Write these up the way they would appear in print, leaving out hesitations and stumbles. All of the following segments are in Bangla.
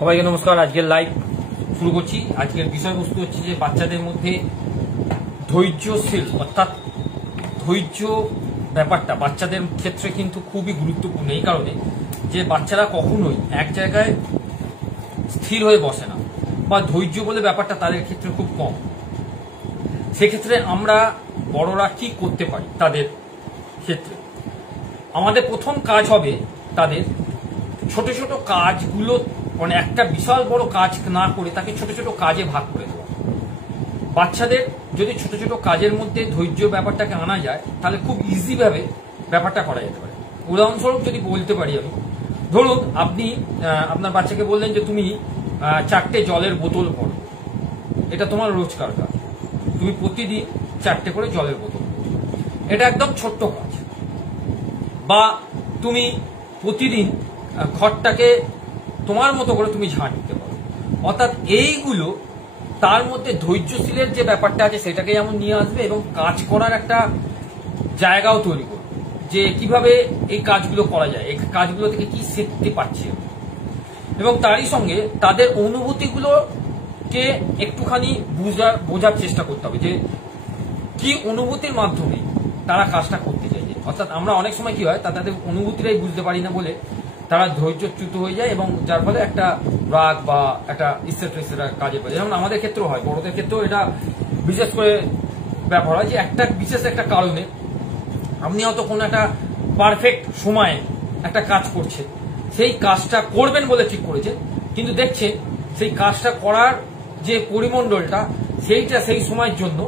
সবাইকে নমস্কার। আজকের লাইভ শুরু করছি। আজকের বিষয়বস্তু হচ্ছে যে বাচ্চাদের মধ্যে ধৈর্যশীল অর্থাৎ ধৈর্য ব্যাপারটা বাচ্চাদের ক্ষেত্রে কিন্তু খুবই গুরুত্বপূর্ণ। এই কারণে যে বাচ্চারা কখনোই এক জায়গায় স্থির হয়ে বসে না, বা ধৈর্য বলে ব্যাপারটা তাদের ক্ষেত্রে খুব কম। সেক্ষেত্রে আমরা বড়রা কি করতে পারি তাদের ক্ষেত্রে? আমাদের প্রথম কাজ হবে তাদের ছোট ছোট কাজগুলো, মানে একটা বিশাল বড় কাজ না করে তাকে ছোট ছোট কাজে ভাগ করে দেওয়া। বাচ্চাদের যদি ছোট ছোট কাজের মধ্যে ধৈর্য ব্যাপারটাকে আনা যায় তাহলে খুব ইজি ভাবে ব্যাপারটা করা যেতে পারে। উদাহরণস্বরূপ যদি বলতে পারি আমি, ধরুন আপনি আপনার বাচ্চাকে বললেন যে তুমি 4টে জলের বোতল পড়ো, এটা তোমার রোজকার কাজ, তুমি প্রতিদিন 4টে করে জলের বোতল, এটা একদম ছোট্ট কাজ। বা তুমি প্রতিদিন ঘরটাকে তোমার মতো করে তুমি ঝাঁট দিতে পারো। অর্থাৎ এইগুলো তার মধ্যে ধৈর্যশীলের যে ব্যাপারটা আছে সেটাকে যেমন নিয়ে আসবে এবং কাজ করার একটা জায়গাও তৈরি করবে, যে কিভাবে এই কাজগুলো করা যায়, এই কাজগুলো থেকে কি শিখতে পারছি। এবং তারই সঙ্গে তাদের অনুভূতিগুলোকে একটুখানি বোঝার চেষ্টা করতে হবে, যে কি অনুভূতির মাধ্যমে তারা কাজটা করতে চাইছে। অর্থাৎ আমরা অনেক সময় কি হয়, তাদের অনুভূতিটাই বুঝতে পারি না বলে তারা ধৈর্যচ্যুত হয়ে যায় এবং যার ফলে একটা রাগ বা একটা ইচ্ছা কাজে পায়। যেমন আমাদের ক্ষেত্রেও হয়, বড়দের ক্ষেত্রেও এটা বিশেষ করে ব্যাপার হয়, যে একটা বিশেষ একটা কারণে আপনি হয়তো কোনো একটা পারফেক্ট সময়ে একটা কাজ করছেন, সেই কাজটা করবেন বলে ঠিক করেছেন, কিন্তু দেখছেন সেই কাজটা করার যে পরিমণ্ডলটা সেইটা সেই সময়ের জন্য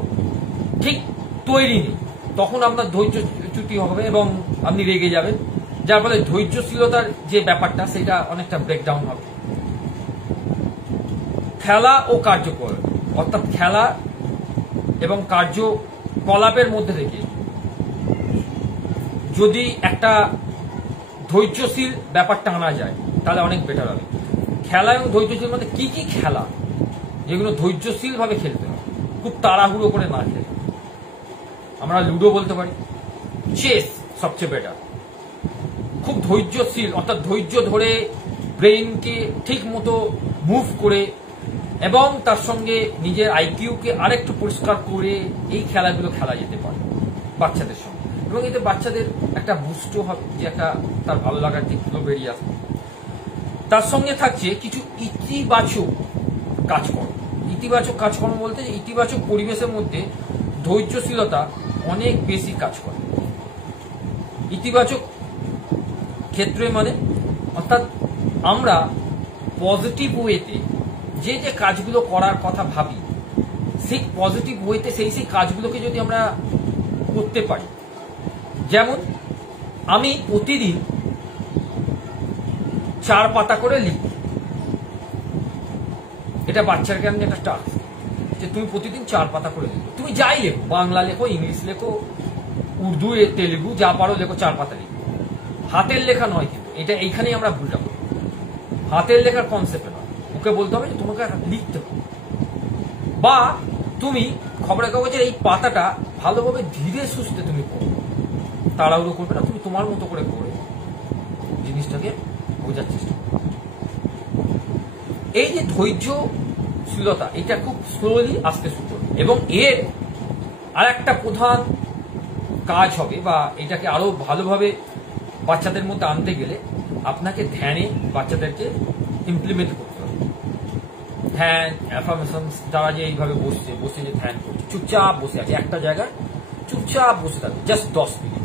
ঠিক তৈরি নেই। তখন আপনার ধৈর্যচ্যুতি হবে এবং আপনি রেগে যাবেন, যার ফলে ধৈর্যশীলতার যে ব্যাপারটা সেটা অনেকটা ব্রেকডাউন হবে। খেলা ও কার্যকর, অর্থাৎ খেলা এবং কার্যকলাপের মধ্যে থেকে যদি একটা ধৈর্যশীল ব্যাপারটা আনা যায় তাহলে অনেক বেটার হবে। খেলা এবং ধৈর্যশীল মধ্যে কি কি খেলা যেগুলো ধৈর্যশীল ভাবে খেলতে হবে, খুব তাড়াহুড়ো করে না খেলে? আমরা লুডো বলতে পারি, চেস সবচেয়ে বেটার, খুব ধৈর্যশীল অর্থাৎ ধৈর্য ধরে ব্রেইনকে ঠিক মতো মুভ করে এবং তার সঙ্গে নিজের আইকিউকে আরেকটু পরিষ্কার করে এই খেলাগুলো খেলা যেতে পারে বাচ্চাদের সঙ্গে। এবং এতে বাচ্চাদের একটা বুস্টও হবে, যে একটা তার ভালো লাগার দিকগুলো বেরিয়ে আসবে। তার সঙ্গে থাকছে কিছু ইতিবাচক কাজকর্ম। ইতিবাচক কাজকর্ম বলতে ইতিবাচক পরিবেশের মধ্যে ধৈর্যশীলতা অনেক বেশি কাজ করে। ইতিবাচক ক্ষেত্রে মানে অর্থাৎ আমরা পজিটিভ ওয়েতে যে যে কাজগুলো করার কথা ভাবি, সেই পজিটিভ ওয়েতে সেই কাজগুলোকে যদি আমরা করতে পারি। যেমন আমি প্রতিদিন 4 পাতা করে লিখব, এটা বাচ্চার জ্ঞান একটা টাস্ক, যে তুমি প্রতিদিন 4 পাতা করে লিখো। তুমি যাই লেখো, বাংলা লেখো, ইংলিশ লেখো, উর্দু, তেলেগু, যা পারো লেখো, 4 পাতা লিখো। হাতের লেখা নয়, কিন্তু এটা এইখানেই আমরা ভুলটা করি। হাতের লেখার কনসেপ্ট নয়, ওকে বলতে হবে যে তোমাকে লিখতে হবে। বা তুমি খবরের কাগজের এই পাতাটা ভালোভাবে ধীরে সুস্থে তুমি পড়ো, তাড়াহুড়ো করবে না, তুমি তোমার মতো করে পড়ে জিনিসটাকে বোঝার চেষ্টা করো। এই যে ধৈর্যশীলতা, এটা খুব স্লোলি আসতে শুরু করবে। এবং এর আর একটা প্রধান কাজ হবে, বা এটাকে আরো ভালোভাবে বাচ্চাদের মধ্যে আনতে গেলে আপনাকে ধ্যানে বাচ্চাদেরকে ইমপ্লিমেন্ট করতে হবে। ধ্যান, অ্যাফার্মেশন, যারা যে এইভাবে বসে যে ধ্যান করছে, চুপচাপ বসে আছে একটা জায়গায়, চুপচাপ বসে থাকবে জাস্ট 10 মিনিট,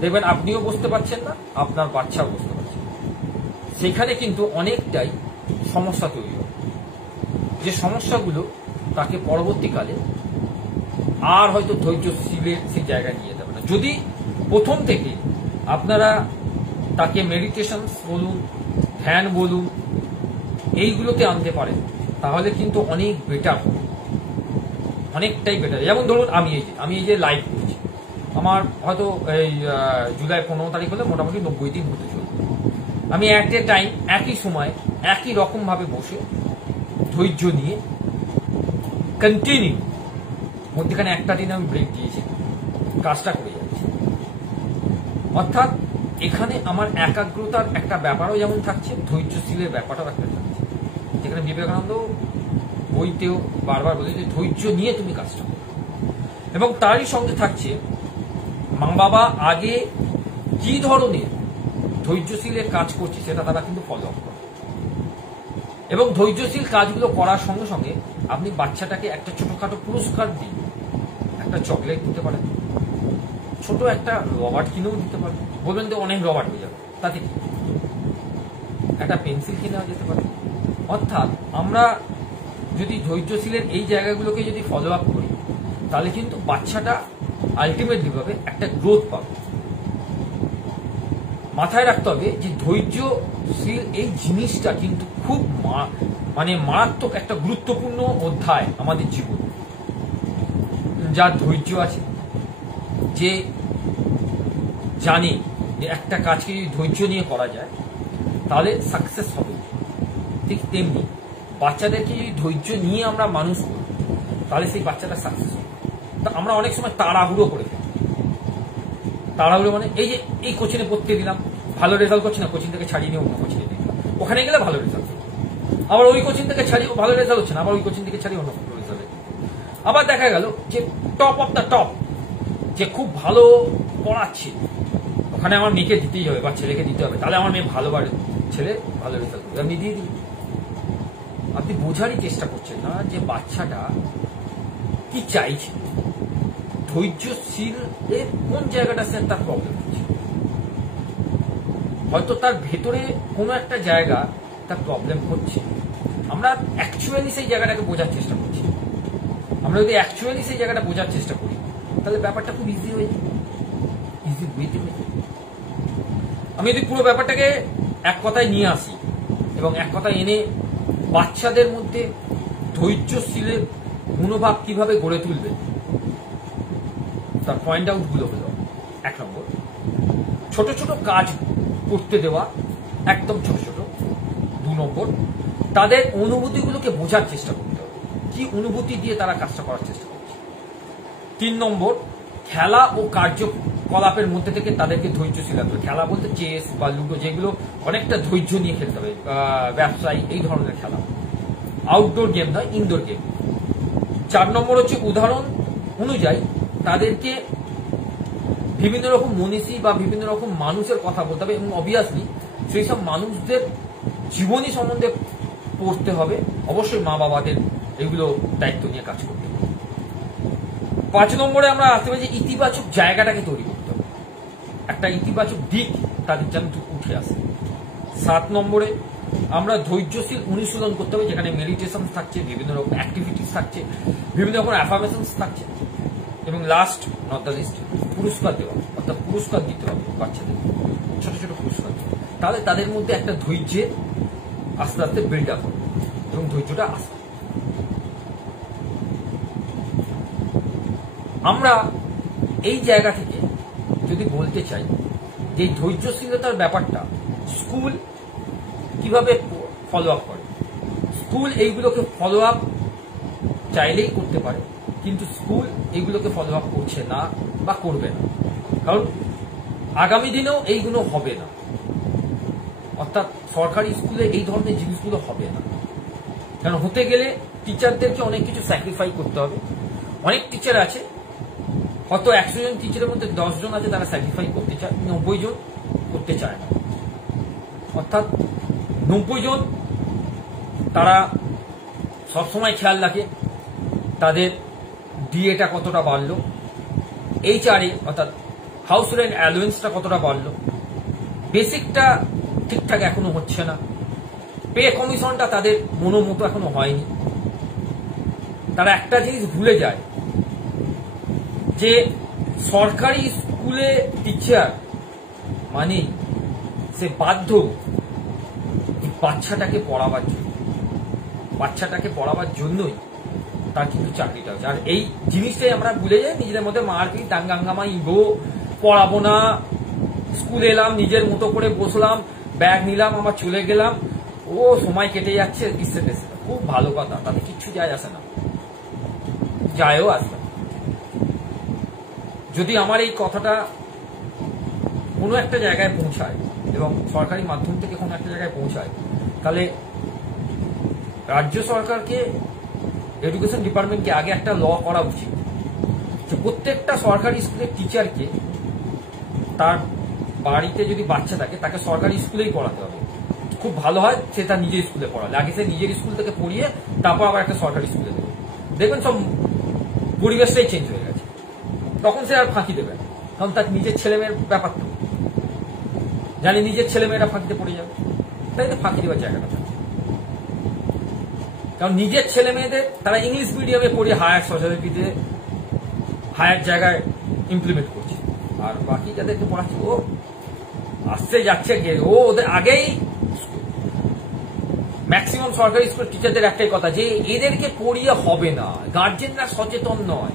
দেখবেন আপনিও বসতে পারছেন না, আপনার বাচ্চাও বসতে পারছে না। সেখানে কিন্তু অনেকটাই সমস্যা তৈরি হবে, যে সমস্যাগুলো তাকে পরবর্তীকালে আর হয়তো ধৈর্যশীলের সেই জায়গায় নিয়ে যাবে না। যদি প্রথম থেকে আপনারা তাকে মেডিটেশন বলুন, ধ্যান বলুন, এইগুলোতে আনতে পারেন, তাহলে কিন্তু অনেক বেটার হবে, অনেকটাই বেটার। যেমন ধরুন আমি এই যে লাইভ করছি, আমার হয়তো এই জুলাই 15 তারিখ হলে মোটামুটি 90 দিন হতে চলবে। আমি অ্যাট এ টাইম একই সময় একই রকম ভাবে বসে ধৈর্য নিয়ে কন্টিনিউ, মধ্যখানে একটা দিন আমি ব্রেক দিয়েছি, কাজটা করে যাচ্ছি। অর্থাৎ এখানে আমার একাগ্রতার একটা ব্যাপারও যেমন থাকছে, ধৈর্যশীলের ব্যাপারটাও একটা থাকছে, যেখানে বিবেকানন্দ বইতেও বারবার বলে যে ধৈর্য নিয়ে তুমি কাজটা করো। এবং তারই সঙ্গে থাকছে মা বাবা আগে কি ধরনের ধৈর্যশীলের কাজ করছে সেটা তারা কিন্তু ফলো আপ করে। এবং ধৈর্যশীল কাজগুলো করার সঙ্গে সঙ্গে আপনি বাচ্চাটাকে একটা ছোটখাটো পুরস্কার দিন, একটা চকলেট দিতে পারেন, ছোট একটা রবার কিনেও দিতে পারেন। বলবেন যে অনেক রবার হয়ে যাবে, তাতে কি, একটা পেন্সিল কিনেও যেতে পারে। অর্থাৎ আমরা যদি ধৈর্যশীলের এই জায়গাগুলোকে যদি ফলো আপ করি তাহলে কিন্তু বাচ্চাটা আলটিমেটলি ভাবে একটা গ্রোথ পাবে। মাথায় রাখতে হবে যে ধৈর্যশীল এই জিনিসটা কিন্তু খুব মারাত্মক একটা গুরুত্বপূর্ণ অধ্যায় আমাদের জীবনে। যার ধৈর্য আছে, যে জানে যে একটা কাজকে যদি ধৈর্য নিয়ে করা যায় তাহলে সাকসেস হবে, ঠিক তেমনি বাচ্চাদেরকে যদি ধৈর্য নিয়ে আমরা মানুষ করি তাহলে সেই বাচ্চাটা সাকসেস হবে। তা আমরা অনেক সময় তাড়াহুড়ো করে ফেলি। তাড়াহুড়ো মানে এই যে এই কোচিনে পড়তে দিলাম, ভালো রেজাল্ট করছে না, কোচিং থেকে ছাড়িয়ে নিয়ে অন্য কোচিনে দিলাম, ওখানে গেলে ভালো রেজাল্ট, আবার ওই কোচিং থেকে ছাড়িয়ে ভালো রেজাল্ট হচ্ছে না, আবার ওই কোচিং থেকে ছাড়িয়ে অন্য রেজাল্ট। আবার দেখা গেল যে টপ অফ দ্য টপ, যে খুব ভালো পড়াচ্ছে, ওখানে আমার মেয়েকে দিতেই হবে বা ছেলেকে দিতে হবে, তাহলে আমার মেয়ে ভালো ছেলে ভালো রেজাল্ট করবে, আপনি দিয়ে দিন। আপনি বোঝারই চেষ্টা করছেন না যে বাচ্চাটা কি চাইছে, ধৈর্যশীল এর কোন জায়গাটা সে তার প্রবলেম হচ্ছে। হয়তো তার ভেতরে কোনো একটা জায়গা তার প্রবলেম হচ্ছে, আমরা অ্যাকচুয়ালি সেই জায়গাটাকে বোঝার চেষ্টা করছি। আমরা যদি অ্যাকচুয়ালি সেই জায়গাটা বোঝার চেষ্টা করি তাহলে ব্যাপারটা খুব ইজি হয়ে যাবে, ইজি হয়ে যাবে। আমি যদি পুরো ব্যাপারটাকে এক কথায় নিয়ে আসি এবং এক কথায় এনে বাচ্চাদের মধ্যে ধৈর্যশীলের মনোভাব কিভাবে গড়ে তুলবে তার পয়েন্ট আউট গুলো হলো, 1 নম্বর, ছোট ছোট কাজ করতে দেওয়া, একদম ছোট ছোট। 2 নম্বর, তাদের অনুভূতিগুলোকে বোঝার চেষ্টা করতে হবে, কি অনুভূতি দিয়ে তারা কাজটা করার চেষ্টা করছে। 3 নম্বর, খেলা ও কার্যকলাপের মধ্যে থেকে তাদেরকে ধৈর্যশীল রাখতে হবে। খেলা বলতে চেস বা লুডো, যেগুলো অনেকটা ধৈর্য নিয়ে খেলতে হবে, ব্যবসায়ী এই ধরনের খেলা, আউটডোর গেম নয়, ইনডোর গেম। 4 নম্বর হচ্ছে উদাহরণ অনুযায়ী তাদেরকে বিভিন্ন রকম মনীষী বা বিভিন্ন রকম মানুষের কথা বলতে হবে এবং অবভিয়াসলি সেই সব মানুষদের জীবনী সম্বন্ধে পড়তে হবে। অবশ্যই মা বাবাদের এগুলো দায়িত্ব নিয়ে কাজ করতে হবে। 5 নম্বরে আমরা আসতে পারি যে ইতিবাচক জায়গাটাকে তৈরি করতে হবে, একটা ইতিবাচক দিক তাদের যেন উঠে আসে। 7 নম্বরে আমরা ধৈর্যশীল অনুশীলন করতে হবে, যেখানে মেডিটেশন থাকছে, বিভিন্ন রকম অ্যাক্টিভিটিস থাকছে, বিভিন্ন রকম অ্যাফার্মেশন থাকছে। এবং লাস্ট নট দ্য লিস্ট, পুরস্কার দেওয়া, অর্থাৎ পুরস্কার দিতে হবে বাচ্চাদের, ছোট ছোট পুরস্কার দেওয়া, তাহলে তাদের মধ্যে একটা ধৈর্যের আস্তে আস্তে বিল্ড আপ হবে এবং ধৈর্যটা আসবে। আমরা এই জায়গা থেকে যদি বলতে চাই যে ধৈর্যশীলতার ব্যাপারটা স্কুল কিভাবে ফলো আপ করে, স্কুল এইগুলোকে ফলো আপ চাইলেই করতে পারে, কিন্তু স্কুল এইগুলোকে ফলো আপ করছে না বা করবে না, কারণ আগামী দিনেও এইগুলো হবে না। অর্থাৎ সরকারি স্কুলে এই ধরনের জিনিসগুলো হবে না, কারণ হতে গেলে টিচারদেরকে অনেক কিছু স্যাক্রিফাই করতে হবে। অনেক টিচার আছে, হয়তো 100 জন টিচারের মধ্যে 10 জন আছে তারা স্যাক্রিফাই করতে চায়, 90 জন করতে চায় না। অর্থাৎ 90 জন তারা সবসময় খেয়াল রাখে তাদের ডিএটা কতটা বাড়লো, এইচআরএ অর্থাৎ হাউস রেন্ট অ্যালাউয়েন্সটা কতটা বাড়লো, বেসিকটা ঠিকঠাক এখনো হচ্ছে না, পে কমিশনটা তাদের মনোমতো এখনো হয়নি। তারা একটা জিনিস ভুলে যায় যে সরকারি স্কুলে টিচার মানে সে বাধ্য বাচ্চাটাকে পড়াবার জন্যই তার কিন্তু চাকরিটা হচ্ছে। আর এই জিনিসটাই আমরা ভুলে যাই, নিজেদের মধ্যে মারপিট, দাঙ্গাঙ্গামা, ইগো, পড়াবো না, স্কুলে এলাম, নিজের মতো করে বসলাম, ব্যাগ নিলাম, আমার চলে গেলাম, ও সময় কেটে যাচ্ছে, খুব ভালো কথা, তাতে কিচ্ছু যায় আসে না, যায়ও আসবে। যদি আমার এই কথাটা কোনো একটা জায়গায় পৌঁছায় এবং সরকারি মাধ্যম থেকে কোনো একটা জায়গায় পৌঁছায়, তাহলে রাজ্য সরকারকে, এডুকেশন ডিপার্টমেন্টকে আগে একটা ল করা উচিত যে প্রত্যেকটা সরকারি স্কুলের টিচারকে তার বাড়িতে যদি বাচ্চা থাকে তাকে সরকারি স্কুলেই পড়াতে হবে। খুব ভালো হয় সে তার নিজের স্কুলে পড়ালে, আগে সে নিজের স্কুল থেকে পড়িয়ে তারপর আবার একটা সরকারি স্কুলে দেবে। দেখবেন সব পরিবেশটাই চেঞ্জ হয়ে গেছে, তখন সে আর ফাঁকি দেবে না, কারণ তার নিজের ছেলেমেয়ের ব্যাপার তো জানি নিজের ছেলেমেয়েরা ফাঁকিতে পড়ে যাবে, তাই তো ফাঁকি দেওয়ার জায়গাটা থাকে। কারণ নিজের ছেলে মেয়েদের তারা ইংলিশ মিডিয়ামে পড়িয়ে হায়ার সোসাইটিতে হায়ার জায়গায় ইমপ্লিমেন্ট করছে, আর বাকি যাদেরকে পড়াচ্ছে ও আসছে যাচ্ছে গিয়ে ও ওদের আগেই। ম্যাক্সিমাম সরকারি স্কুল টিচারদের একটাই কথা যে এদেরকে পড়িয়ে হবে না, গার্জেনরা সচেতন নয়।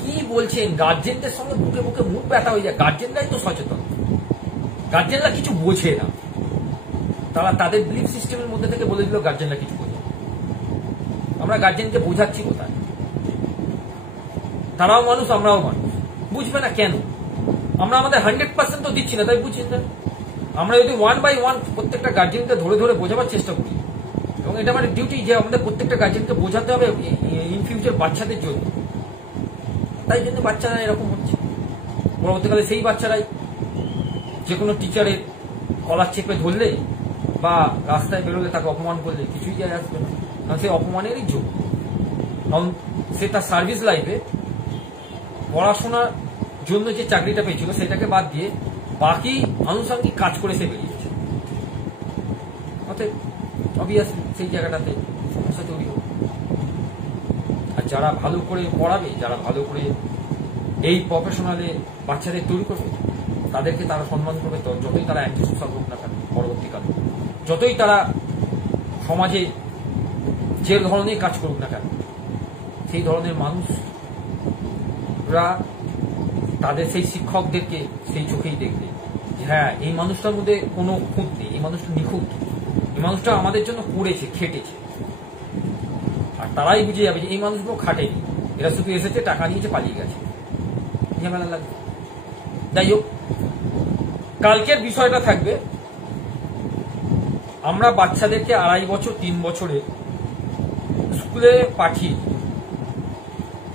কি বলছেন, গার্জেনদের সঙ্গে বুকে বুকে মুখ ব্যথা হয়ে যায়, গার্জেনরাই তো সচেতন, গার্জেনরা কিছু বোঝে না, তারা তাদের বিলিফ সিস্টেমের মধ্যে থেকে বলে দিল গার্জেনরা কিছু বোঝে। আমরা গার্জেনকে বোঝাচ্ছি কোথায়? তারাও মানুষ, আমরাও মানুষ, বুঝবে না কেন? আমরা আমাদের 100% তো দিচ্ছি না, তাই বুঝছেন না? আমরা যদি 1 by 1 প্রত্যেকটা গার্জেনকে ধরে ধরে বোঝাবার চেষ্টা করি, এবং এটা আমাদের ডিউটি যে আমাদের প্রত্যেকটা গার্জেনকে বোঝাতে হবে ইন ফিউচার বাচ্চাদের জন্য, তাই জন্য বাচ্চারা এরকম হচ্ছে। পরবর্তীকালে সেই বাচ্চারাই যে কোনো টিচারের কলার চেপে ধরলে বা রাস্তায় বেরোলে তাকে অপমান করলে কিছুই যায় আসবে না, কারণ সে অপমানেরই যোগ্য। কারণ সে তার সার্ভিস লাইফে পড়াশোনার জন্য যে চাকরিটা পেয়েছিল সেটাকে বাদ দিয়ে বাকি আনুষঙ্গিক কাজ করে সে বেরিয়েছে। অতএব অবভিয়াসলি সেই জায়গাটাতে সমস্যা তৈরি হবে। আর যারা ভালো করে পড়াবে, যারা ভালো করে এই প্রফেশনালে বাচ্চাদের তৈরি করবে, তাদেরকে তারা সম্মান করবে, যতই তারা অ্যান্টি সোশ্যাল হোক না কেন পরবর্তীকালে, যতই তারা সমাজে যে ধরনের কাজ করুক না কেন, সেই ধরনের মানুষরা তাদের সেই শিক্ষকদেরকে সেই চোখেই দেখবে যে হ্যাঁ এই মানুষটার মধ্যে কোনো খুঁত নেই, এই মানুষটা নিখুঁত, এই মানুষটা আমাদের জন্য পড়েছে, খেটেছে। আর তারাই বুঝে যাবে যে এই মানুষগুলো খাটেনি, এরা শুধু এসেছে, টাকা নিয়েছে, পালিয়ে গেছে, ঝামেলা লাগবে। যাই হোক, কালকের বিষয়টা থাকবে আমরা বাচ্চাদেরকে 2.5 বছর 3 বছরে স্কুলে পাঠিয়ে,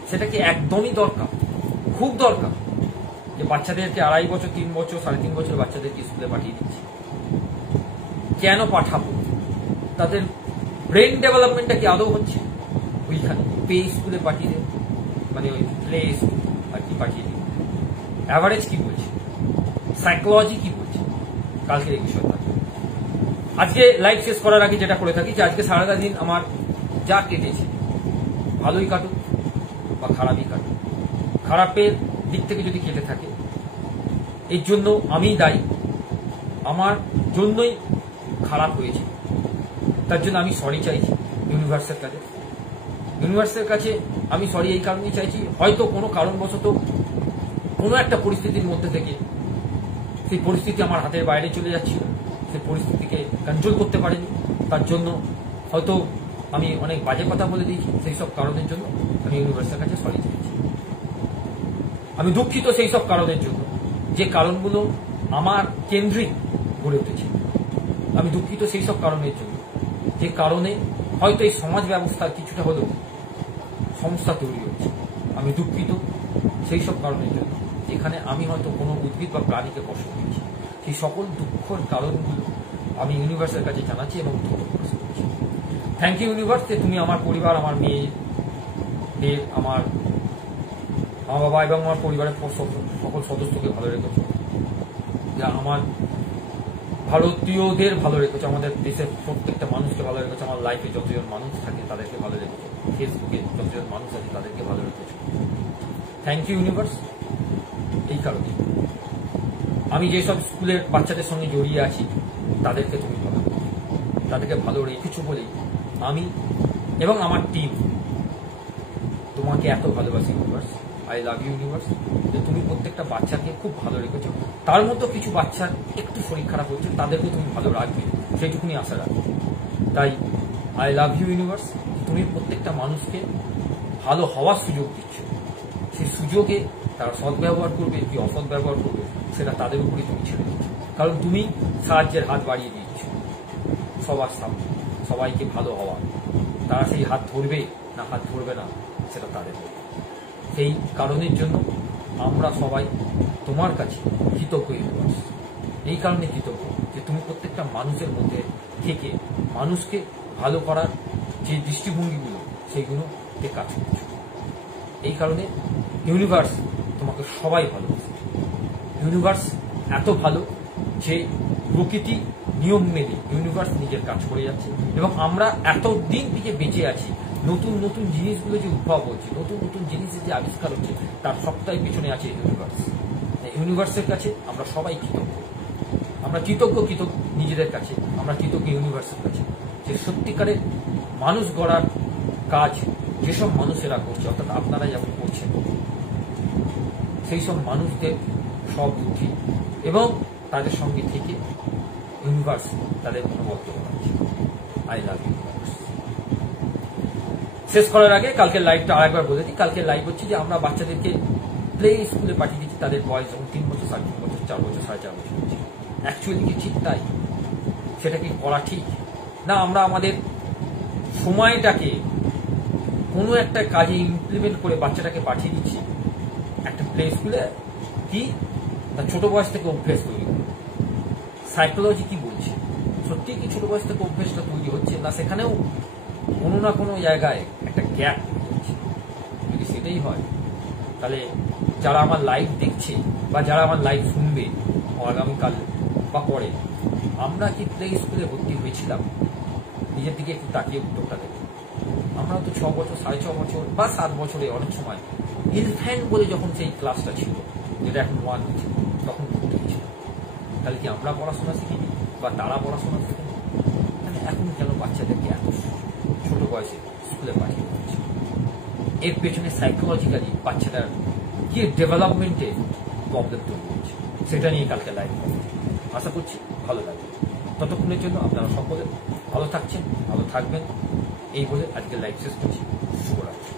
সেটা কি একদমই দরকার? খুব দরকার যে বাচ্চাদেরকে 2.5 বছর 3 বছর 3.5 বছর বাচ্চাদেরকে স্কুলে পাঠিয়ে দিচ্ছি। কেন পাঠাবো? তাদের ব্রেন ডেভেলপমেন্টটা কি আদৌ হচ্ছে? ওইখানে প্লে স্কুলে পাঠিয়ে দেন, মানে ওই প্লে স্কুল আর কি পাঠিয়ে দিন। অ্যাভারেজ কি বলছে, সাইকোলজি কি বলছে, কালকে এই বিষয়টা। আজকে লাইভ শেষ করার আগে যেটা করে থাকি যে আজকে সারাটা দিন আমার যা কেটেছে, ভালোই কাটুক বা খারাপই কাটুক, খারাপের দিক থেকে যদি কেটে থাকে এর জন্য আমি দায়ী, আমার জন্যই খারাপ হয়েছে, তার জন্য আমি সরি চাইছি ইউনিভার্সের কাছে। ইউনিভার্সের কাছে আমি সরি এই কারণেই চাইছি, হয়তো কোনো কারণবশত কোনো একটা পরিস্থিতির মধ্যে থেকে সেই পরিস্থিতি আমার হাতের বাইরে চলে যাচ্ছিল, সেই পরিস্থিতিকে কন্ট্রোল করতে পারিনি, তার জন্য হয়তো আমি অনেক বাজে কথা বলে দিয়েছি, সেই সব কারণের জন্য আমি ইউনিভার্সের কাছে সরি চাইছি। আমি দুঃখিত সেই সব কারণের জন্য, যে কারণগুলো আমার কেন্দ্রিক গড়ে উঠেছে। আমি দুঃখিত সেই সব কারণের জন্য, যে কারণে হয়তো এই সমাজ ব্যবস্থার কিছুটা হলেও সমস্যা তৈরি হচ্ছে। আমি দুঃখিত সেই সব কারণের জন্য, যেখানে আমি হয়তো কোনো উদ্ভিদ বা প্রাণীকে কষ্ট দিয়েছি। সেই সকল দুঃখের কারণগুলো আমি ইউনিভার্সের কাছে জানাচ্ছি এবং দুঃখ প্রকাশ করছি। থ্যাংক ইউ ইউনিভার্স, যে তুমি আমার পরিবার, আমার মেয়েদের, আমার মা বাবা এবং আমার পরিবারের সকল সদস্যকে ভালো রেখেছো, যা আমার ভারতীয়দের ভালো রেখেছো, আমাদের দেশের প্রত্যেকটা মানুষকে ভালো রেখেছো, আমার লাইফে যতজন মানুষ থাকে তাদেরকে ভালো রেখেছো, ফেসবুকে যতজন মানুষ আছে তাদেরকে ভালো রেখেছো। Thank you universe. এই কারণে আমি যেসব স্কুলের বাচ্চাদের সঙ্গে জড়িয়ে আছি তাদেরকে তুমি ভালো, তাদেরকে ভালো রেখেছো বলেই আমি এবং আমার টিম তোমাকে এত ভালোবাসি universe. I love you universe, যে তুমি প্রত্যেকটা বাচ্চাকে খুব ভালো রেখেছো। তার মতো কিছু বাচ্চার একটু শরীর খারাপ হচ্ছে, তাদেরকে তুমি ভালো রাখবে, সেইটুকুনি আশা রাখবে। তাই আই লাভ ইউ ইউনিভার্স, তুমি প্রত্যেকটা মানুষকে ভালো হওয়ার সুযোগ দিচ্ছ, সেই সুযোগে তারা সদ্ব্যবহার করবে কি অসৎ ব্যবহার করবে সেটা তাদের উপরেই তুমি ছেড়ে দিচ্ছ, কারণ তুমি সাহায্যের হাত বাড়িয়ে দিচ্ছ সবার সামনে, সবাইকে ভালো হওয়া। তারা সেই হাত ধরবে না হাত ধরবে না সেটা তাদের। সেই কারণের জন্য আমরা সবাই তোমার কাছে কৃতজ্ঞ ইউনিভার্স। এই কারণে কৃতজ্ঞ যে তুমি প্রত্যেকটা মানুষের মধ্যে থেকে মানুষকে ভালো করার যে দৃষ্টিভঙ্গিগুলো সেইগুলোতে কাজ করছো। এই কারণে ইউনিভার্স তোমাকে সবাই ভালোবাসে। ইউনিভার্স এত ভালো যে প্রকৃতি নিয়ম মেনে ইউনিভার্স নিজের কাজ করে যাচ্ছে, এবং আমরা এতদিন থেকে বেঁচে আছি। নতুন নতুন জিনিসগুলো যে উদ্ভব হচ্ছে, নতুন নতুন জিনিসের যে আবিষ্কার হচ্ছে, তার সবটাই পিছনে আছে ইউনিভার্স। ইউনিভার্সের কাছে আমরা সবাই কৃতজ্ঞ। আমরা কৃতজ্ঞ নিজেদের কাছে, আমরা কৃতজ্ঞ ইউনিভার্সের কাছে যে সত্যিকারের মানুষ গড়ার কাজ যেসব মানুষেরা করছে, অর্থাৎ আপনারা যেমন করছেন, সেই সব মানুষদের সব বুদ্ধি এবং তাদের সঙ্গে থেকে ইউনিভার্স তাদের মনোবদ্ধ করাচ্ছে। I love universe. শেষ করার আগে কালকে লাইভটা আরেকবার বলে দিই। কালকে লাইভ হচ্ছে যে আমরা বাচ্চাদেরকে প্লে স্কুলে পাঠিয়ে দিচ্ছি, তাদের বয়স যেমন 3 বছর, 3.5 বছর, 4 বছর, 4.5 বছর হচ্ছে। অ্যাকচুয়ালি কি ঠিক তাই? সেটা কি করা ঠিক না? আমরা আমাদের সময়টাকে কোনো একটা কাজে ইমপ্লিমেন্ট করে বাচ্চাটাকে পাঠিয়ে দিচ্ছি একটা প্লে স্কুলে, কি না ছোট বয়স থেকে অভ্যেস তৈরি করে। সাইকোলজি কি বলছে? সত্যি কি ছোট বয়স থেকে অভ্যেসটা তৈরি হচ্ছে না সেখানেও কোনো না কোনো জায়গায় একটা গ্যাপ হচ্ছে? যদি সেটাই হয় তাহলে যারা আমার লাইভ দেখছে বা যারা আমার লাইভ শুনবে আগামীকাল বা পরে, আমরা কি প্লে স্কুলে ভর্তি হয়েছিলাম? নিজের দিকে একটু তাকিয়ে উত্তরটা দেবো। আমরা তো 6 বছর, 6.5 বছর বা 7 বছরে অনেক সময় ইনফ্যান্ট বলে যখন সেই ক্লাসটা ছিল, যেটা এখন 1 হচ্ছে, তখন ভর্তি হয়েছিল। তাহলে কি আমরা পড়াশোনা শিখিনি বা তারা পড়াশোনা শিখিনি? মানে এখন কেন বাচ্চাদেরকে এত ছোট বয়সে স্কুলে পাঠিয়ে দিচ্ছে? এর পেছনে সাইকোলজিক্যালি বাচ্চাটার কি ডেভেলপমেন্টে প্রবলেম তৈরি হচ্ছে, সেটা নিয়ে কালকে লাইভ হবে। আশা করছি ভালো লাগবে। ততক্ষণের জন্য আপনারা সকলে ভালো থাকছেন, ভালো থাকবেন, এই বলে আজকে লাইভ শেষ করছি। শুভরাত্রি।